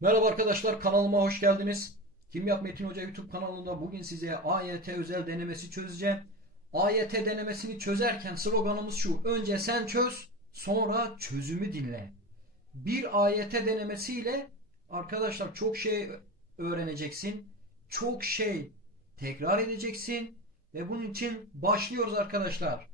Merhaba arkadaşlar kanalıma hoş geldiniz. Kimya Metin Hoca YouTube kanalında bugün size AYT özel denemesi çözeceğim. AYT denemesini çözerken sloganımız şu. Önce sen çöz, sonra çözümü dinle. Bir AYT denemesiyle arkadaşlar çok şey öğreneceksin. Çok şey tekrar edeceksin. Ve bunun için başlıyoruz arkadaşlar.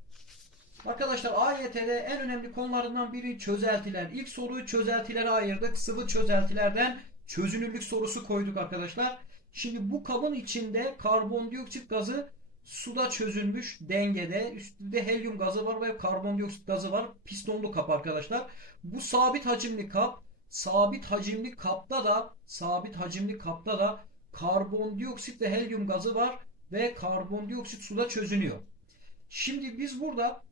Arkadaşlar AYT'de en önemli konularından biri çözeltiler. İlk soruyu çözeltilere ayırdık. Sıvı çözeltilerden çözünürlük sorusu koyduk arkadaşlar. Şimdi bu kabın içinde karbondioksit gazı suda çözülmüş dengede. Üstünde helyum gazı var ve karbondioksit gazı var. Pistonlu kap arkadaşlar. Bu sabit hacimli kap. Sabit hacimli kapta da sabit hacimli kapta da karbondioksit ve helyum gazı var ve karbondioksit suda çözünüyor. Şimdi biz burada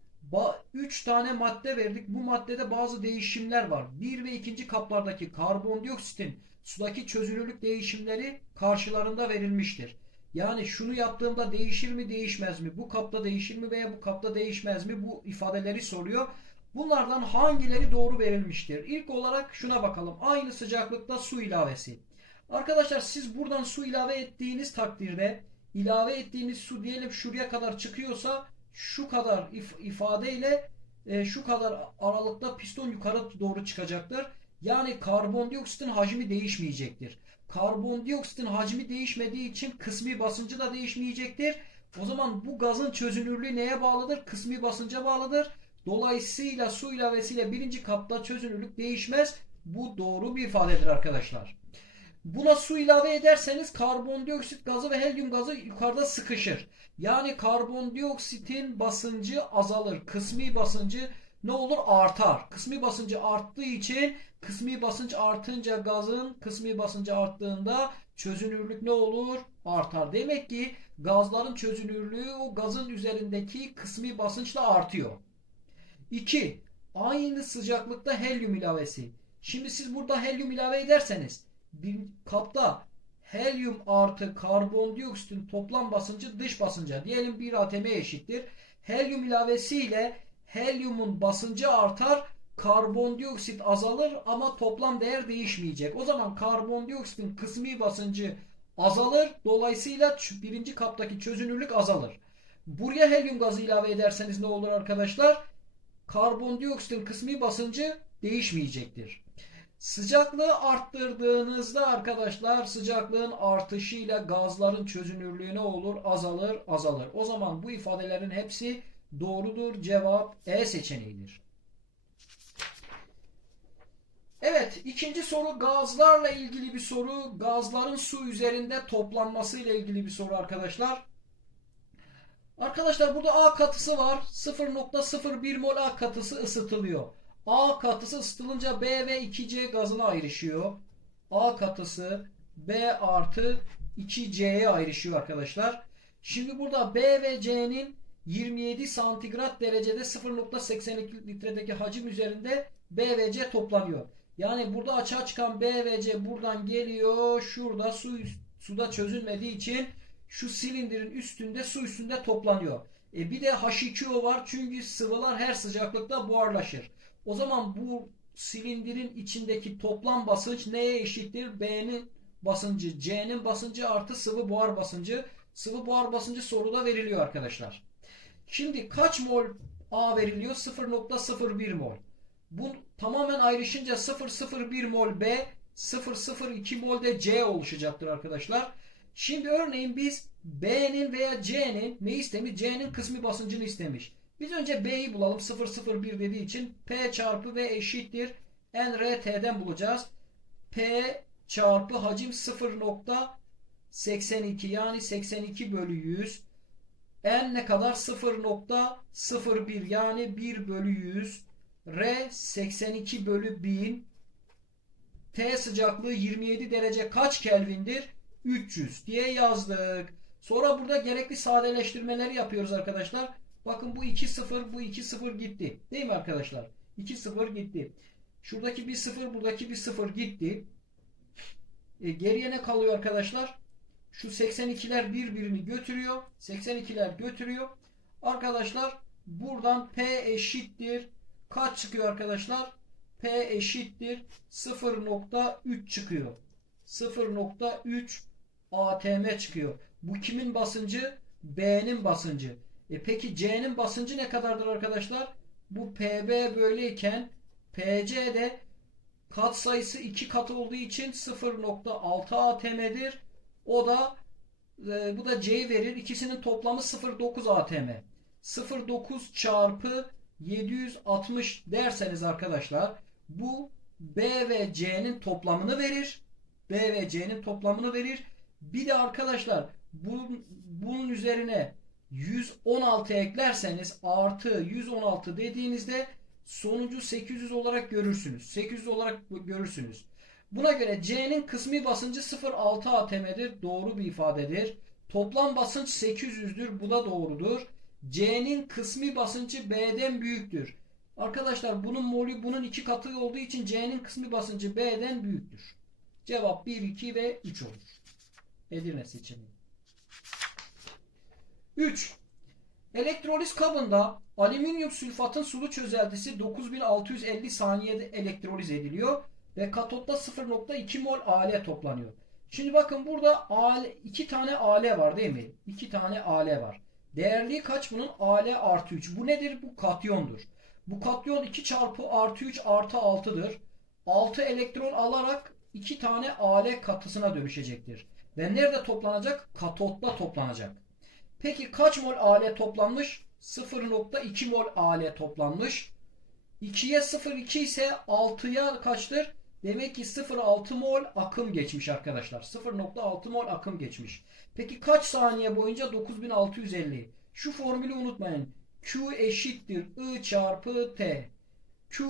3 tane madde verdik. Bu maddede bazı değişimler var. 1 ve 2. kaplardaki karbondioksitin sudaki çözünürlük değişimleri karşılarında verilmiştir. Yani şunu yaptığımda değişir mi değişmez mi? Bu kapta değişir mi veya bu kapta değişmez mi? Bu ifadeleri soruyor. Bunlardan hangileri doğru verilmiştir? İlk olarak şuna bakalım. Aynı sıcaklıkta su ilavesi. Arkadaşlar siz buradan su ilave ettiğiniz takdirde ilave ettiğiniz su diyelim şuraya kadar çıkıyorsa şu kadar if- ifadeyle e, şu kadar aralıkta piston yukarı doğru çıkacaktır. Yani karbondioksitin hacmi değişmeyecektir. Karbondioksitin hacmi değişmediği için kısmi basıncı da değişmeyecektir. O zaman bu gazın çözünürlüğü neye bağlıdır? Kısmi basınca bağlıdır. Dolayısıyla su ilavesiyle birinci kapta çözünürlük değişmez. Bu doğru bir ifadedir arkadaşlar. Buna su ilave ederseniz karbondioksit gazı ve helyum gazı yukarıda sıkışır. Yani karbondioksitin basıncı azalır. Kısmi basıncı ne olur? Artar. Kısmi basıncı arttığı için kısmi basınç artınca gazın kısmi basıncı arttığında çözünürlük ne olur? Artar. Demek ki gazların çözünürlüğü o gazın üzerindeki kısmi basınçla artıyor. 2. Aynı sıcaklıkta helyum ilavesi. Şimdi siz burada helyum ilave ederseniz bir kapta helyum artı karbondioksitin toplam basıncı dış basınca diyelim 1 atm eşittir. Helyum ilavesiyle helyumun basıncı artar, karbondioksit azalır ama toplam değer değişmeyecek. O zaman karbondioksitin kısmi basıncı azalır. Dolayısıyla birinci kaptaki çözünürlük azalır. Buraya helyum gazı ilave ederseniz ne olur arkadaşlar? Karbondioksitin kısmi basıncı değişmeyecektir. Sıcaklığı arttırdığınızda arkadaşlar sıcaklığın artışıyla gazların çözünürlüğü ne olur? Azalır, azalır. O zaman bu ifadelerin hepsi doğrudur. Cevap E seçeneğidir. Evet, ikinci soru gazlarla ilgili bir soru. Gazların su üzerinde toplanması ile ilgili bir soru arkadaşlar. Arkadaşlar burada A katısı var. 0.01 mol A katısı ısıtılıyor. A katısı ısıtılınca B ve 2C gazına ayrışıyor. A katısı B artı 2C'ye ayrışıyor arkadaşlar. Şimdi burada B ve C'nin 27 santigrat derecede 0.82 litredeki hacim üzerinde B ve C toplanıyor. Yani burada açığa çıkan B ve C buradan geliyor. Şurada su suda çözülmediği için şu silindirin üstünde su üstünde toplanıyor. E bir de H2O var çünkü sıvılar her sıcaklıkta buharlaşır. O zaman bu silindirin içindeki toplam basınç neye eşittir? B'nin basıncı, C'nin basıncı artı sıvı buhar basıncı. Sıvı buhar basıncı soruda veriliyor arkadaşlar. Şimdi kaç mol A veriliyor? 0.01 mol. Bu tamamen ayrışınca 0.01 mol B, 0.02 mol de C oluşacaktır arkadaşlar. Şimdi örneğin biz B'nin veya C'nin ne istemiş? C'nin kısmi basıncını istemiş. Biz önce B'yi bulalım. 001 dediği için P çarpı V eşittir. NRT'den bulacağız. P çarpı hacim 0.82 yani 82 bölü 100. N ne kadar? 0.01 yani 1 bölü 100. R 82 bölü 1000. T sıcaklığı 27 derece kaç Kelvin'dir? 300 diye yazdık. Sonra burada gerekli sadeleştirmeleri yapıyoruz arkadaşlar. Bakın bu 2-0 bu 2-0 gitti. Değil mi arkadaşlar? 2-0 gitti. Şuradaki bir 0 buradaki bir 0 gitti. E, geriye ne kalıyor arkadaşlar? Şu 82'ler birbirini götürüyor. 82'ler götürüyor. Arkadaşlar buradan P eşittir. Kaç çıkıyor arkadaşlar? P eşittir 0.3 çıkıyor. 0.3 atm çıkıyor. Bu kimin basıncı? B'nin basıncı. E peki C'nin basıncı ne kadardır arkadaşlar? Bu PB böyleyken PC de kat sayısı 2 katı olduğu için 0.6 atm'dir. O da e, bu da C verir. İkisinin toplamı 0.9 atm. 0.9 çarpı 760 derseniz arkadaşlar bu B ve C'nin toplamını verir. B ve C'nin toplamını verir. Bir de arkadaşlar bunun, bunun üzerine 116 eklerseniz artı 116 dediğinizde sonucu 800 olarak görürsünüz. 800 olarak görürsünüz. Buna göre C'nin kısmi basıncı 0.6 atm'dir. Doğru bir ifadedir. Toplam basınç 800'dür. Bu da doğrudur. C'nin kısmi basıncı B'den büyüktür. Arkadaşlar bunun molü bunun iki katı olduğu için C'nin kısmi basıncı B'den büyüktür. Cevap 1, 2 ve 3 olur. Edirne seçeneği. 3. Elektroliz kabında alüminyum sülfatın sulu çözeltisi 9650 saniyede elektroliz ediliyor ve katotta 0.2 mol ale toplanıyor. Şimdi bakın burada ale, iki tane ale var değil mi? İki tane ale var. Değerliği kaç bunun? Ale artı 3. Bu nedir? Bu katyondur. Bu katyon 2 çarpı artı 3 artı 6'dır. 6 elektron alarak 2 tane ale katısına dönüşecektir. Ve nerede toplanacak? Katotta toplanacak. Peki kaç mol ale toplanmış? 0.2 mol ale toplanmış. 2'ye 0.2 ise 6'ya kaçtır? Demek ki 0.6 mol akım geçmiş arkadaşlar. 0.6 mol akım geçmiş. Peki kaç saniye boyunca 9650? Şu formülü unutmayın. Q eşittir I çarpı T. Q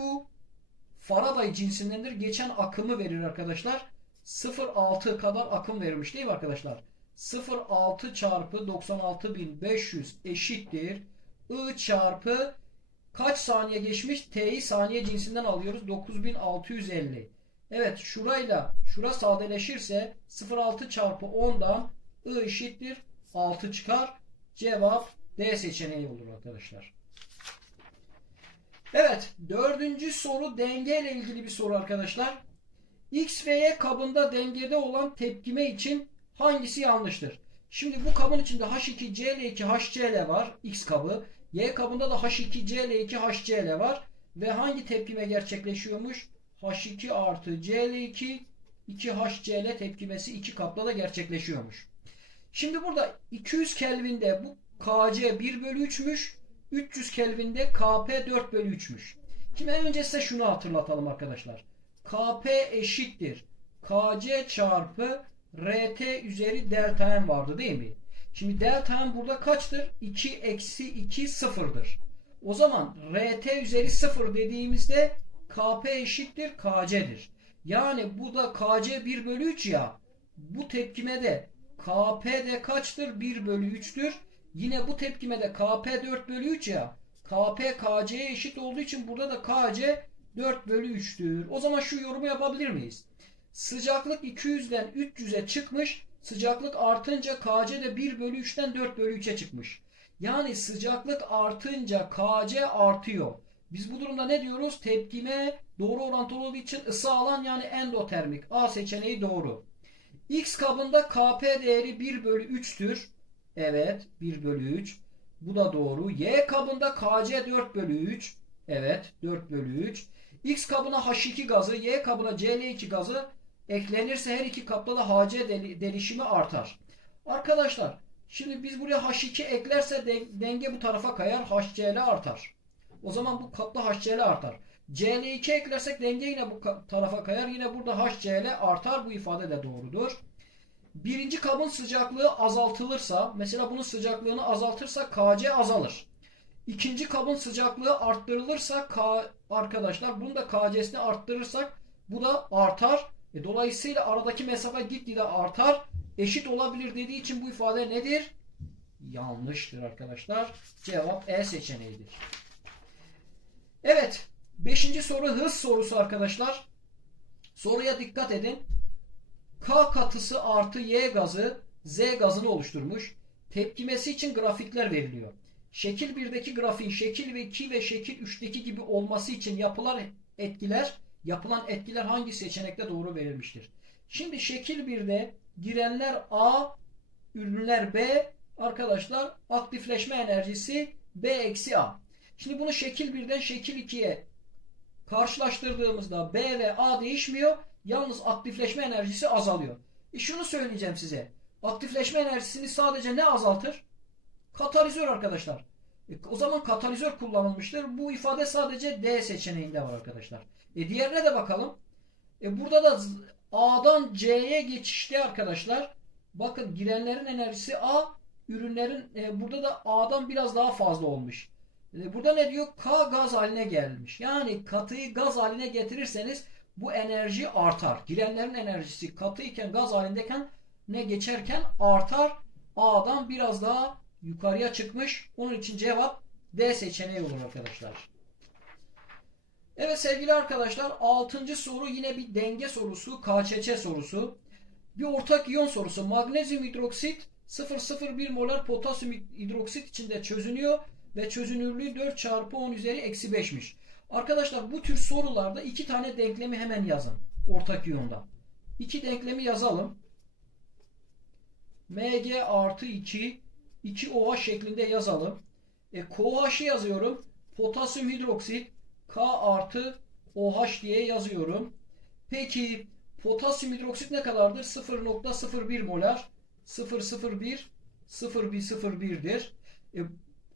Faraday cinsindendir. Geçen akımı verir arkadaşlar. 0.6 kadar akım vermiş değil mi arkadaşlar? 0.6 çarpı 96500 eşittir. I çarpı kaç saniye geçmiş? T'yi saniye cinsinden alıyoruz. 9650. Evet şurayla şura sadeleşirse 0.6 çarpı 10'dan I eşittir 6 çıkar. Cevap D seçeneği olur arkadaşlar. Evet dördüncü soru denge ile ilgili bir soru arkadaşlar. X ve Y kabında dengede olan tepkime için hangisi yanlıştır? Şimdi bu kabın içinde H2Cl2 HCl var. X kabı. Y kabında da H2Cl2 HCl var. Ve hangi tepkime gerçekleşiyormuş? H2 artı Cl2 2HCl tepkimesi iki kapla da gerçekleşiyormuş. Şimdi burada 200 Kelvin'de bu Kc 1 bölü 3'müş. 300 Kelvin'de Kp 4 bölü 3'müş. Şimdi en önce size şunu hatırlatalım arkadaşlar. Kp eşittir. Kc çarpı Rt üzeri delta n vardı değil mi? Şimdi delta n burada kaçtır? 2 eksi 2 sıfırdır. O zaman Rt üzeri sıfır dediğimizde Kp eşittir Kc'dir. Yani bu da Kc 1 bölü 3 ya. Bu tepkime de Kp de kaçtır? 1 bölü 3'tür. Yine bu tepkime de Kp 4 bölü 3 ya. Kp Kc'ye eşit olduğu için burada da Kc 4 bölü 3'tür. O zaman şu yorumu yapabilir miyiz? Sıcaklık 200'den 300'e çıkmış. Sıcaklık artınca Kc de 1 bölü 3'ten 4 bölü 3'e çıkmış. Yani sıcaklık artınca Kc artıyor. Biz bu durumda ne diyoruz? Tepkime doğru orantılı olduğu için ısı alan yani endotermik. A seçeneği doğru. X kabında Kp değeri 1 bölü 3'tür. Evet 1 bölü 3. Bu da doğru. Y kabında Kc 4 bölü 3. Evet 4 bölü 3. X kabına H2 gazı, Y kabına Cl2 gazı eklenirse her iki kapta da Hc delişimi artar. Arkadaşlar şimdi biz buraya H2 eklerse denge bu tarafa kayar. HCl artar. O zaman bu kapta HCl artar. Cl2 eklersek denge yine bu tarafa kayar. Yine burada HCl artar. Bu ifade de doğrudur. Birinci kabın sıcaklığı azaltılırsa mesela bunun sıcaklığını azaltırsa Kc azalır. İkinci kabın sıcaklığı arttırılırsa K, arkadaşlar bunu da Kc'sini arttırırsak bu da artar. E, dolayısıyla aradaki mesafe gitgide artar. Eşit olabilir dediği için bu ifade nedir? Yanlıştır arkadaşlar. Cevap E seçeneğidir. Evet. Beşinci soru hız sorusu arkadaşlar. Soruya dikkat edin. K katısı artı Y gazı Z gazını oluşturmuş. Tepkimesi için grafikler veriliyor. Şekil 1'deki grafiğin şekil 2 ve şekil 3'teki gibi olması için yapılan etkiler yapılan etkiler hangi seçenekte doğru verilmiştir? Şimdi şekil 1'de girenler A, ürünler B, arkadaşlar aktifleşme enerjisi B eksi A. Şimdi bunu şekil 1'den şekil 2'ye karşılaştırdığımızda B ve A değişmiyor. Yalnız aktifleşme enerjisi azalıyor. E şunu söyleyeceğim size. Aktifleşme enerjisini sadece ne azaltır? Katalizör arkadaşlar. E, o zaman katalizör kullanılmıştır. Bu ifade sadece D seçeneğinde var arkadaşlar. E, diğerine de bakalım. E, burada da A'dan C'ye geçişte arkadaşlar bakın girenlerin enerjisi A, ürünlerin e, burada da A'dan biraz daha fazla olmuş. E, burada ne diyor? K gaz haline gelmiş. Yani katıyı gaz haline getirirseniz bu enerji artar. Girenlerin enerjisi katıyken gaz halindeyken ne geçerken artar. A'dan biraz daha yukarıya çıkmış. Onun için cevap D seçeneği olur arkadaşlar. Evet sevgili arkadaşlar 6. soru yine bir denge sorusu. KÇÇ sorusu. Bir ortak iyon sorusu. Magnezyum hidroksit 0,01 molar potasyum hidroksit içinde çözünüyor ve çözünürlüğü 4 çarpı 10 üzeri eksi 5'miş. Arkadaşlar bu tür sorularda iki tane denklemi hemen yazın. Ortak iyonda. İki denklemi yazalım. Mg artı 2 2 OH şeklinde yazalım. E, KOH'ı yazıyorum. Potasyum hidroksit K artı OH diye yazıyorum. Peki potasyum hidroksit ne kadardır? 0.01 molar. 001 0101'dir. E,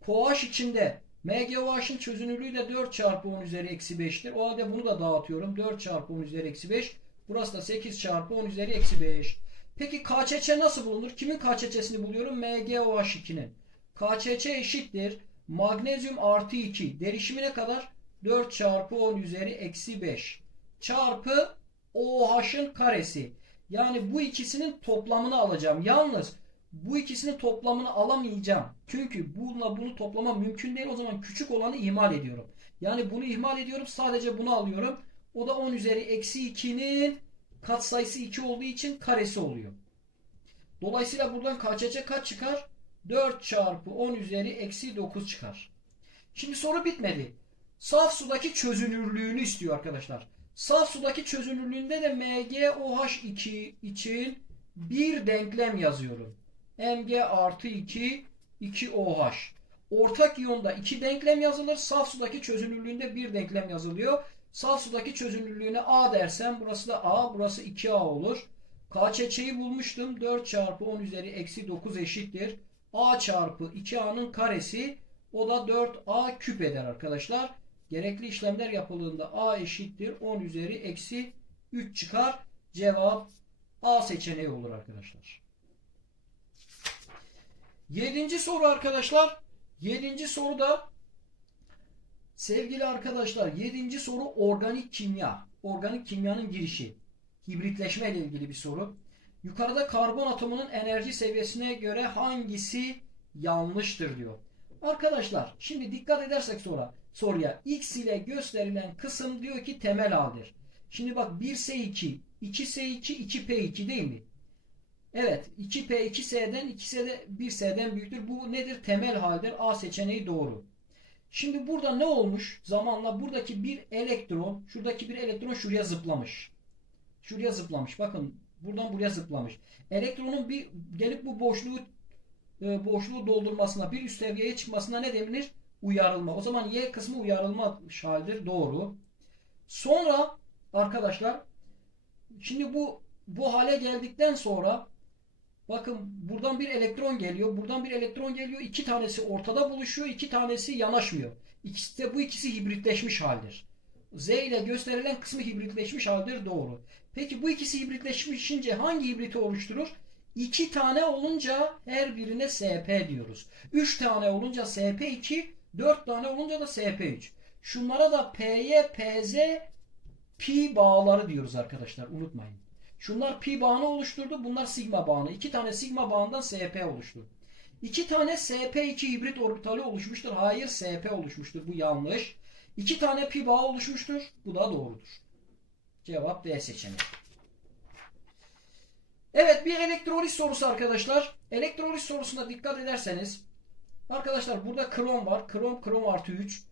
KOH içinde MgOH'ın çözünürlüğü de 4 çarpı 10 üzeri eksi 5'tir. O halde bunu da dağıtıyorum. 4 çarpı 10 üzeri eksi 5. Burası da 8 çarpı 10 üzeri eksi 5. Peki KÇÇ nasıl bulunur? Kimin KÇÇ'sini buluyorum? MgOH2'nin. KÇÇ eşittir. Magnezyum artı 2. Derişimi ne kadar? 4 çarpı 10 üzeri eksi 5. Çarpı OH'ın karesi. Yani bu ikisinin toplamını alacağım. Yalnız bu ikisinin toplamını alamayacağım. Çünkü bununla bunu toplamam mümkün değil. O zaman küçük olanı ihmal ediyorum. Yani bunu ihmal ediyorum. Sadece bunu alıyorum. O da 10 üzeri eksi 2'nin katsayısı 2 olduğu için karesi oluyor. Dolayısıyla buradan KÇÇ kaç çıkar? 4 çarpı 10 üzeri eksi 9 çıkar. Şimdi soru bitmedi. Saf sudaki çözünürlüğünü istiyor arkadaşlar. Saf sudaki çözünürlüğünde de MgOH2 için bir denklem yazıyorum. Mg artı 2 2OH. Ortak iyonda iki denklem yazılır. Saf sudaki çözünürlüğünde bir denklem yazılıyor. Saf sudaki çözünürlüğüne A dersem burası da A, burası 2A olur. KÇÇ'yi bulmuştum. 4 çarpı 10 üzeri eksi 9 eşittir. A çarpı 2A'nın karesi o da 4A küp eder arkadaşlar. Gerekli işlemler yapıldığında A eşittir 10 üzeri eksi 3 çıkar. Cevap A seçeneği olur arkadaşlar. Yedinci soru arkadaşlar. Yedinci soruda sevgili arkadaşlar yedinci soru organik kimya. Organik kimyanın girişi. Hibritleşme ile ilgili bir soru. Yukarıda karbon atomunun enerji seviyesine göre hangisi yanlıştır diyor. Arkadaşlar şimdi dikkat edersek sonra soruya x ile gösterilen kısım diyor ki temel haldir. Şimdi bak 1S2, 2S2, 2P2 değil mi? Evet 2P 2S'den 2S 1S'den büyüktür. Bu nedir? Temel haldir. A seçeneği doğru. Şimdi burada ne olmuş? Zamanla buradaki bir elektron, şuradaki bir elektron şuraya zıplamış. Şuraya zıplamış. Bakın buradan buraya zıplamış. Elektronun bir gelip bu boşluğu e, boşluğu doldurmasına, bir üst seviyeye çıkmasına ne denilir? Uyarılma. O zaman Y kısmı uyarılma haldir. Doğru. Sonra arkadaşlar şimdi bu bu hale geldikten sonra bakın buradan bir elektron geliyor. Buradan bir elektron geliyor. İki tanesi ortada buluşuyor. iki tanesi yanaşmıyor. İkisi de bu ikisi hibritleşmiş haldir. Z ile gösterilen kısmı hibritleşmiş haldir. Doğru. Peki bu ikisi hibritleşmişince hangi hibriti oluşturur? İki tane olunca her birine SP diyoruz. Üç tane olunca SP2, dört tane olunca da SP3. Şunlara da PY, PZ, pi bağları diyoruz arkadaşlar. Unutmayın. Şunlar pi bağını oluşturdu. Bunlar sigma bağını. İki tane sigma bağından SP oluştu. İki tane SP2 hibrit orbitali oluşmuştur. Hayır SP oluşmuştur. Bu yanlış. İki tane pi bağı oluşmuştur. Bu da doğrudur. Cevap D seçeneği. Evet bir elektrolit sorusu arkadaşlar. Elektrolit sorusuna dikkat ederseniz arkadaşlar burada krom var. Krom krom artı 3.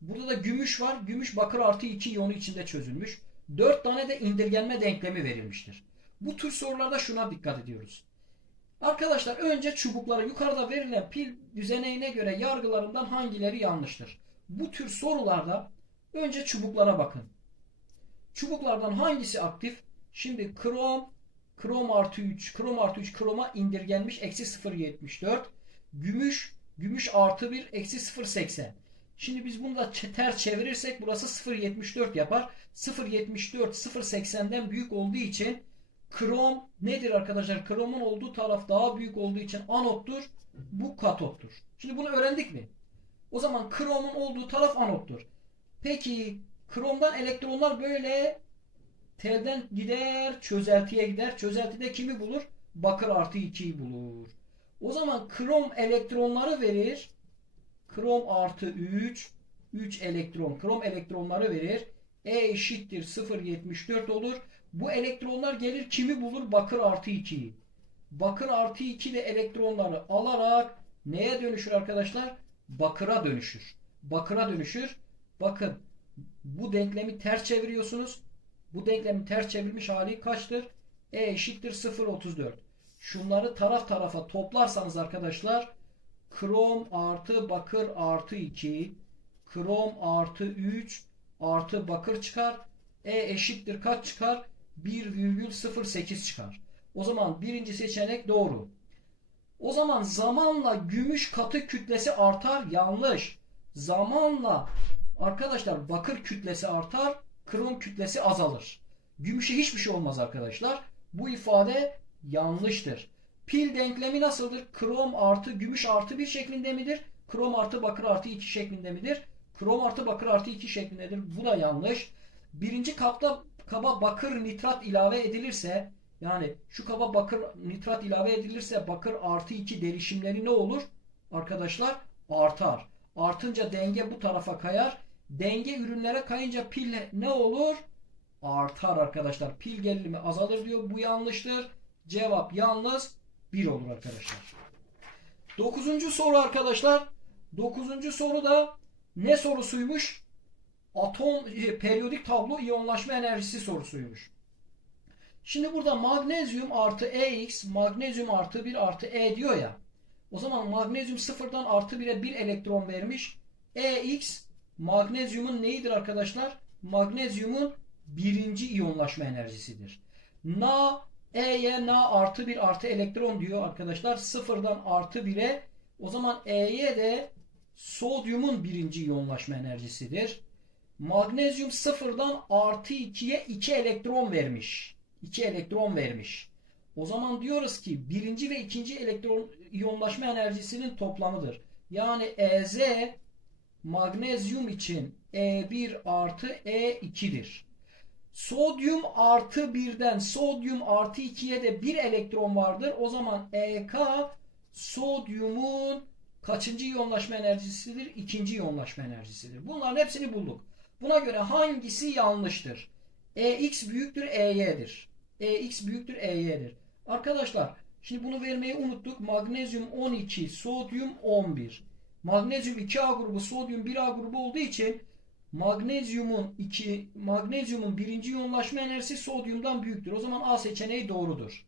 Burada da gümüş var. Gümüş bakır artı 2 iyonu içinde çözülmüş. 4 tane de indirgenme denklemi verilmiştir. Bu tür sorularda şuna dikkat ediyoruz. Arkadaşlar önce çubuklara yukarıda verilen pil düzeneğine göre yargılarından hangileri yanlıştır? Bu tür sorularda önce çubuklara bakın. Çubuklardan hangisi aktif? Şimdi krom, krom artı 3, krom artı 3 kroma indirgenmiş eksi 0.74. Gümüş, gümüş artı 1 eksi 0.80. Şimdi biz bunu da ters çevirirsek burası 0.74 yapar. 0.74 0.80'den büyük olduğu için krom nedir arkadaşlar? Kromun olduğu taraf daha büyük olduğu için anottur. Bu katottur. Şimdi bunu öğrendik mi? O zaman kromun olduğu taraf anottur. Peki kromdan elektronlar böyle telden gider, çözeltiye gider. Çözeltide kimi bulur? Bakır artı 2'yi bulur. O zaman krom elektronları verir. Krom artı 3, 3 elektron. Krom elektronları verir. E eşittir 0.74 olur. Bu elektronlar gelir kimi bulur? Bakır artı 2'yi. Bakır artı 2 de elektronları alarak neye dönüşür arkadaşlar? Bakıra dönüşür. Bakıra dönüşür. Bakın bu denklemi ters çeviriyorsunuz. Bu denklemin ters çevirmiş hali kaçtır? E eşittir 0.34. Şunları taraf tarafa toplarsanız arkadaşlar krom artı bakır artı 2 krom artı 3 artı bakır çıkar. E eşittir kaç çıkar? 1,08 çıkar. O zaman birinci seçenek doğru. O zaman zamanla gümüş katı kütlesi artar. Yanlış. Zamanla arkadaşlar bakır kütlesi artar. Krom kütlesi azalır. Gümüşe hiçbir şey olmaz arkadaşlar. Bu ifade yanlıştır. Pil denklemi nasıldır? Krom artı gümüş artı 1 şeklinde midir? Krom artı bakır artı 2 şeklinde midir? Krom artı bakır artı 2 şeklindedir. Bu da yanlış. Birinci kapta kaba bakır nitrat ilave edilirse yani şu kaba bakır nitrat ilave edilirse bakır artı 2 derişimleri ne olur? Arkadaşlar artar. Artınca denge bu tarafa kayar. Denge ürünlere kayınca pil ne olur? Artar arkadaşlar. Pil gerilimi azalır diyor. Bu yanlıştır. Cevap yalnız 1 olur arkadaşlar. Dokuzuncu soru arkadaşlar. Dokuzuncu soru da ne sorusuymuş? Atom e, periyodik tablo iyonlaşma enerjisi sorusuymuş. Şimdi burada magnezyum artı EX, magnezyum artı 1 artı E diyor ya. O zaman magnezyum sıfırdan artı 1'e 1 elektron vermiş. EX magnezyumun neyidir arkadaşlar? Magnezyumun birinci iyonlaşma enerjisidir. Na E'ye Na artı 1 artı elektron diyor arkadaşlar. Sıfırdan artı 1'e o zaman E'ye de sodyumun birinci iyonlaşma enerjisidir. Magnezyum sıfırdan artı 2'ye 2 elektron vermiş. 2 elektron vermiş. O zaman diyoruz ki birinci ve ikinci elektron iyonlaşma enerjisinin toplamıdır. Yani EZ magnezyum için E1 artı E2'dir. Sodyum artı 1'den sodyum artı 2'ye de 1 elektron vardır. O zaman EK sodyumun kaçıncı iyonlaşma enerjisidir? İkinci iyonlaşma enerjisidir. Bunların hepsini bulduk. Buna göre hangisi yanlıştır? EX büyüktür EY'dir. EX büyüktür EY'dir. Arkadaşlar şimdi bunu vermeyi unuttuk. Magnezyum 12, sodyum 11. Magnezyum 2A grubu, sodyum 1A grubu olduğu için magnezyumun 2 magnezyumun birinci yoğunlaşma enerjisi sodyumdan büyüktür. O zaman A seçeneği doğrudur.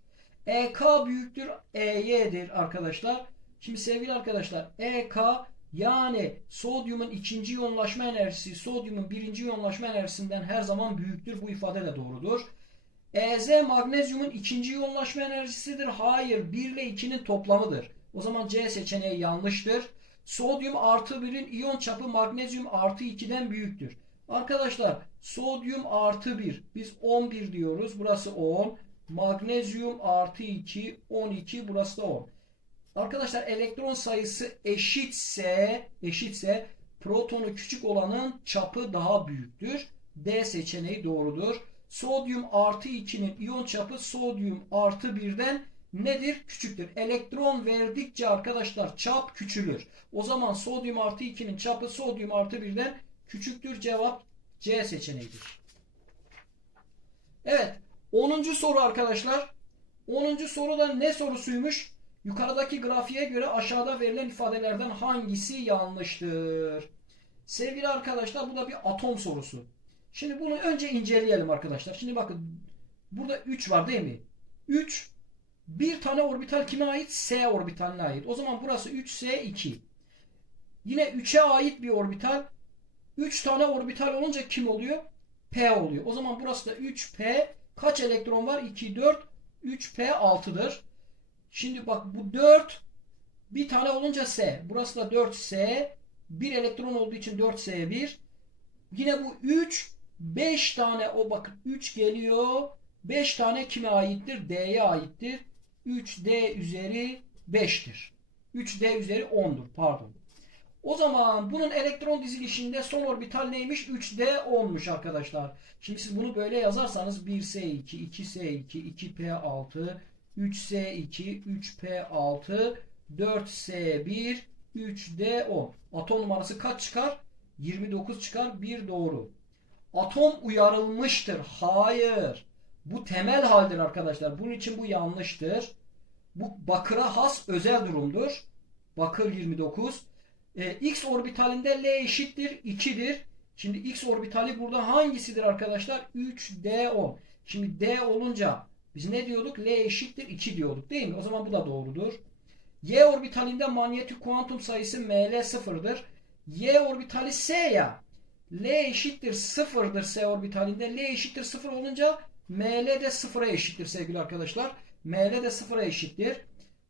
EK büyüktür EY'dir arkadaşlar. Şimdi sevgili arkadaşlar EK yani sodyumun ikinci yoğunlaşma enerjisi sodyumun birinci yoğunlaşma enerjisinden her zaman büyüktür. Bu ifade de doğrudur. EZ magnezyumun ikinci yoğunlaşma enerjisidir. Hayır 1 ile 2'nin toplamıdır. O zaman C seçeneği yanlıştır. Sodyum artı 1'in iyon çapı magnezyum artı 2'den büyüktür. Arkadaşlar sodyum artı 1 biz 11 diyoruz. Burası 10. Magnezyum artı 2 12 burası da 10. Arkadaşlar elektron sayısı eşitse eşitse protonu küçük olanın çapı daha büyüktür. D seçeneği doğrudur. Sodyum artı 2'nin iyon çapı sodyum artı 1'den nedir? Küçüktür. Elektron verdikçe arkadaşlar çap küçülür. O zaman sodyum artı 2'nin çapı sodyum artı 1'den küçüktür. Cevap C seçeneğidir. Evet. 10. soru arkadaşlar. 10. soruda ne sorusuymuş? Yukarıdaki grafiğe göre aşağıda verilen ifadelerden hangisi yanlıştır? Sevgili arkadaşlar bu da bir atom sorusu. Şimdi bunu önce inceleyelim arkadaşlar. Şimdi bakın burada 3 var değil mi? 3 bir tane orbital kime ait? S orbitaline ait. O zaman burası 3S2. Yine 3'e ait bir orbital 3 tane orbital olunca kim oluyor? P oluyor. O zaman burası da 3P. Kaç elektron var? 2, 4. 3P 6'dır. Şimdi bak bu 4 bir tane olunca S. Burası da 4S. Bir elektron olduğu için 4S1. Yine bu 3 5 tane o bakın 3 geliyor. 5 tane kime aittir? D'ye aittir. 3D üzeri 5'tir. 3D üzeri 10'dur pardon. O zaman bunun elektron dizilişinde son orbital neymiş? 3D 10'muş arkadaşlar. Şimdi siz bunu böyle yazarsanız 1S2, 2S2, 2P6, 3S2, 3P6, 4S1, 3D10. Atom numarası kaç çıkar? 29 çıkar. 1 doğru. Atom uyarılmıştır. Hayır. Bu temel haldir arkadaşlar. Bunun için bu yanlıştır. Bu bakıra has özel durumdur. Bakır 29. Ee, X orbitalinde L eşittir 2'dir. Şimdi X orbitali burada hangisidir arkadaşlar? 3D10. Şimdi D olunca biz ne diyorduk? L eşittir 2 diyorduk değil mi? O zaman bu da doğrudur. Y orbitalinde manyetik kuantum sayısı ML sıfırdır. Y orbitali S ya. L eşittir sıfırdır S orbitalinde. L eşittir sıfır olunca ML de sıfıra eşittir sevgili arkadaşlar. ML de sıfıra eşittir.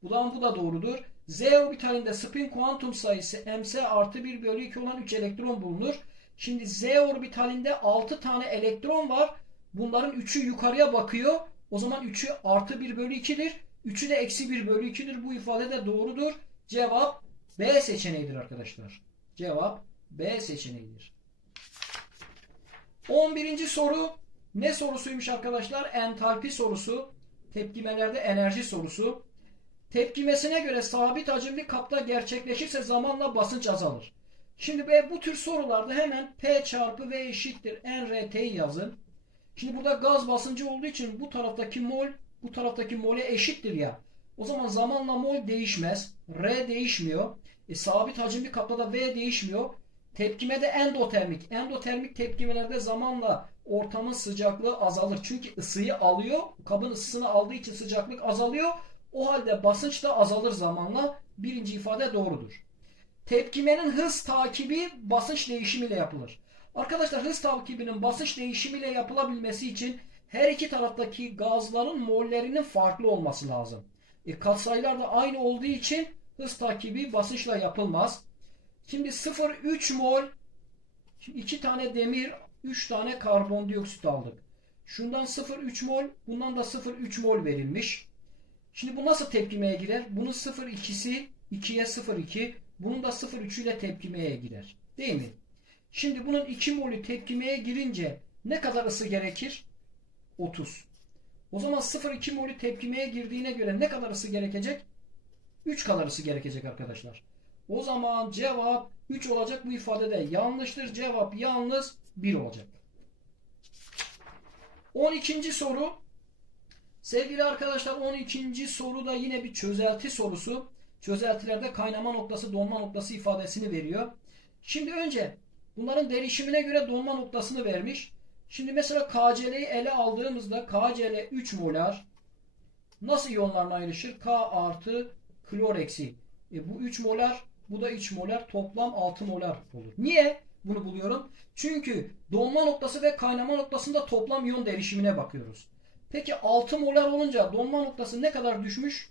Bu da bu da doğrudur. Z orbitalinde spin kuantum sayısı ms artı 1 bölü 2 olan 3 elektron bulunur. Şimdi Z orbitalinde 6 tane elektron var. Bunların 3'ü yukarıya bakıyor. O zaman 3'ü artı 1 bölü 2'dir. 3'ü de eksi 1 bölü 2'dir. Bu ifade de doğrudur. Cevap B seçeneğidir arkadaşlar. Cevap B seçeneğidir. 11. soru ne sorusuymuş arkadaşlar? Entalpi sorusu. Tepkimelerde enerji sorusu. Tepkimesine göre sabit hacimli kapta gerçekleşirse zamanla basınç azalır. Şimdi bu tür sorularda hemen P çarpı V eşittir nRT'yi yazın. Şimdi burada gaz basıncı olduğu için bu taraftaki mol bu taraftaki mole eşittir ya. O zaman zamanla mol değişmez. R değişmiyor. E, sabit hacimli kapta da V değişmiyor. Tepkime de endotermik. Endotermik tepkimelerde zamanla ortamın sıcaklığı azalır. Çünkü ısıyı alıyor. Kabın ısısını aldığı için sıcaklık azalıyor. O halde basınç da azalır zamanla. Birinci ifade doğrudur. Tepkimenin hız takibi basınç değişimiyle yapılır. Arkadaşlar hız takibinin basınç değişimiyle yapılabilmesi için her iki taraftaki gazların mollerinin farklı olması lazım. E, katsayılar da aynı olduğu için hız takibi basınçla yapılmaz. Şimdi 0,3 mol 2 tane demir 3 tane karbondioksit aldık. Şundan 0,3 mol bundan da 0,3 mol verilmiş. Şimdi bu nasıl tepkimeye girer? Bunun 0,2'si 2'ye 0,2 bunun da 0,3 ile tepkimeye girer. Değil mi? Şimdi bunun 2 molü tepkimeye girince ne kadar ısı gerekir? 30. O zaman 0,2 molü tepkimeye girdiğine göre ne kadar ısı gerekecek? 3 kadar ısı gerekecek arkadaşlar. O zaman cevap 3 olacak bu ifadede yanlıştır. Cevap yalnız 1 olacak. 12. soru. Sevgili arkadaşlar 12. soru da yine bir çözelti sorusu. Çözeltilerde kaynama noktası donma noktası ifadesini veriyor. Şimdi önce bunların derişimine göre donma noktasını vermiş. Şimdi mesela KCl'yi ele aldığımızda KCl 3 molar nasıl iyonlarına ayrışır? K artı klor eksi. E bu 3 molar bu da 3 molar toplam 6 molar olur. Niye bunu buluyorum? Çünkü donma noktası ve kaynama noktasında toplam iyon derişimine bakıyoruz. Peki 6 molar olunca donma noktası ne kadar düşmüş?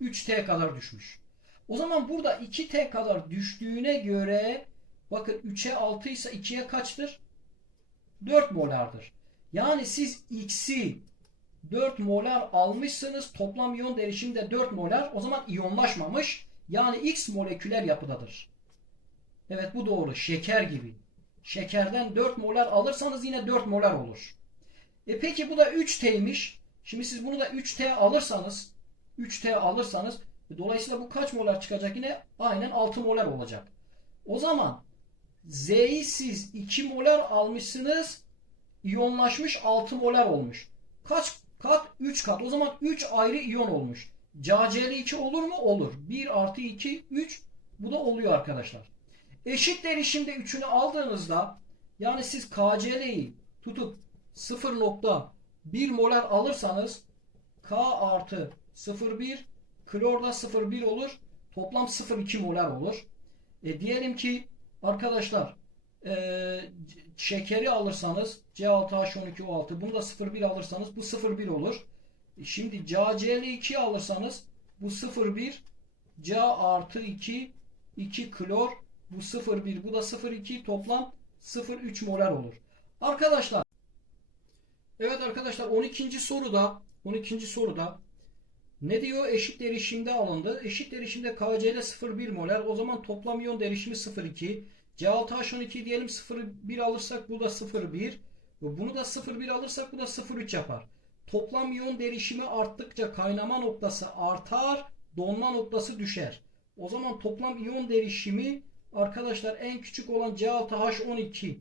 3T kadar düşmüş. O zaman burada 2T kadar düştüğüne göre bakın 3'e 6 ise 2'ye kaçtır? 4 molardır. Yani siz X'i 4 molar almışsınız. Toplam iyon derişimi de 4 molar. O zaman iyonlaşmamış. Yani X moleküler yapıdadır. Evet bu doğru. Şeker gibi. Şekerden 4 molar alırsanız yine 4 molar olur. E peki bu da 3T'ymiş. Şimdi siz bunu da 3T alırsanız 3T alırsanız dolayısıyla bu kaç molar çıkacak yine? Aynen 6 molar olacak. O zaman Z'yi siz 2 molar almışsınız. İyonlaşmış 6 molar olmuş. Kaç kat? 3 kat. O zaman 3 ayrı iyon olmuş. CaCl2 olur mu? Olur. 1 artı 2 3 bu da oluyor arkadaşlar. Eşit derişimde 3'ünü aldığınızda yani siz KCl'yi tutup 0.1 molar alırsanız K artı 0.1 klor da 0.1 olur. Toplam 0.2 molar olur. E, diyelim ki arkadaşlar e, şekeri alırsanız C6H12O6 bunu da 0.1 alırsanız bu 0.1 olur. Şimdi CaCl2 alırsanız bu 0.1 Ca artı 2 2 klor bu 0.1 bu da 0.2 toplam 0.3 molar olur. Arkadaşlar Evet arkadaşlar 12. soruda 12. soruda ne diyor? Eşit derişimde alındı. Eşit derişimde KCl 0,1 molar. O zaman toplam iyon derişimi 0,2. C6H12 diyelim 0,1 alırsak bu da 0,1. Bunu da 0,1 alırsak bu da 0,3 yapar. Toplam iyon derişimi arttıkça kaynama noktası artar, donma noktası düşer. O zaman toplam iyon derişimi arkadaşlar en küçük olan C6H12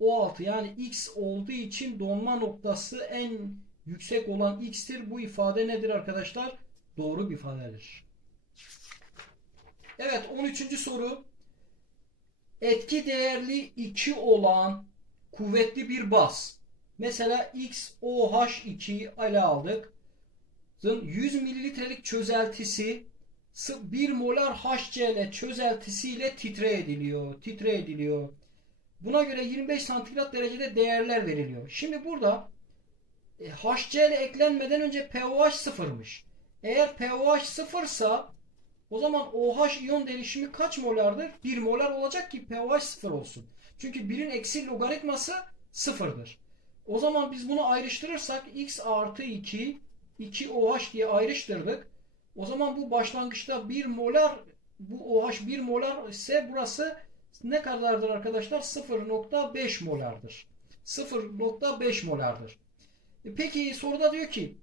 O6 yani X olduğu için donma noktası en yüksek olan X'tir. Bu ifade nedir arkadaşlar? Doğru bir ifadedir. Evet 13. soru. Etki değerli 2 olan kuvvetli bir baz. Mesela XOH2'yi ele aldık. 100 mililitrelik çözeltisi 1 molar HCl çözeltisiyle titre ediliyor. Titre ediliyor. Buna göre 25 santigrat derecede değerler veriliyor. Şimdi burada e, HCl eklenmeden önce pOH sıfırmış. Eğer pOH sıfırsa o zaman OH iyon derişimi kaç molardır? 1 molar olacak ki pOH sıfır olsun. Çünkü 1'in eksi logaritması sıfırdır. O zaman biz bunu ayrıştırırsak x artı 2 2 OH diye ayrıştırdık. O zaman bu başlangıçta 1 molar bu OH 1 molar ise burası ne kadardır arkadaşlar? 0.5 molardır. 0.5 molardır. E peki soruda diyor ki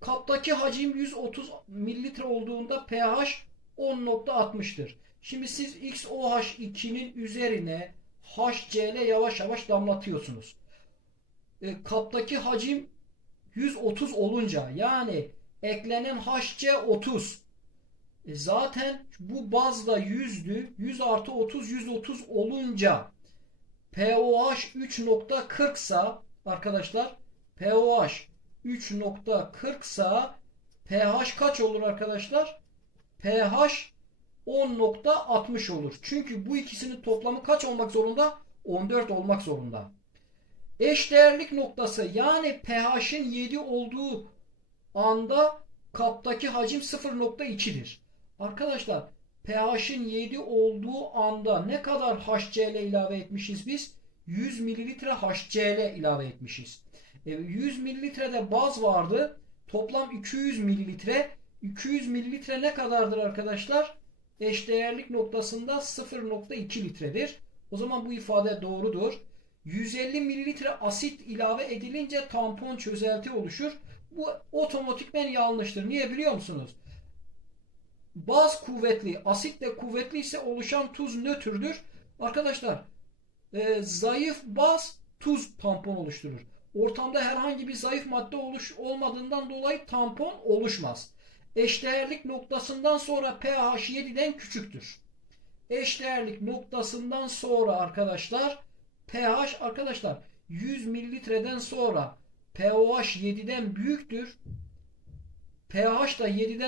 kaptaki hacim 130 mililitre olduğunda pH 10.60'tır. Şimdi siz XOH2'nin üzerine HCl yavaş yavaş damlatıyorsunuz. E, kaptaki hacim 130 olunca yani eklenen HC 30 e zaten bu bazda 100'dü. 100 artı 30 130 olunca pOH 3.40 sa arkadaşlar pOH 3.40 sa pH kaç olur arkadaşlar? pH 10.60 olur. Çünkü bu ikisinin toplamı kaç olmak zorunda? 14 olmak zorunda. Eşdeğerlik noktası yani pH'in 7 olduğu anda kaptaki hacim 0.2'dir. Arkadaşlar pH'in 7 olduğu anda ne kadar HCl ilave etmişiz biz? 100 mililitre HCl ilave etmişiz. 100 e, mililitrede baz vardı. Toplam 200 mililitre. 200 mililitre ne kadardır arkadaşlar? Eşdeğerlik noktasında 0.2 litredir. O zaman bu ifade doğrudur. 150 mililitre asit ilave edilince tampon çözelti oluşur. Bu otomatikmen yanlıştır. Niye biliyor musunuz? Baz kuvvetli, asit de kuvvetli ise oluşan tuz nötrdür. Arkadaşlar e, zayıf baz tuz tampon oluşturur. Ortamda herhangi bir zayıf madde oluş olmadığından dolayı tampon oluşmaz. Eşdeğerlik noktasından sonra pH 7'den küçüktür. Eşdeğerlik noktasından sonra arkadaşlar pH arkadaşlar 100 mililitreden sonra pOH 7'den büyüktür. pH da 7'den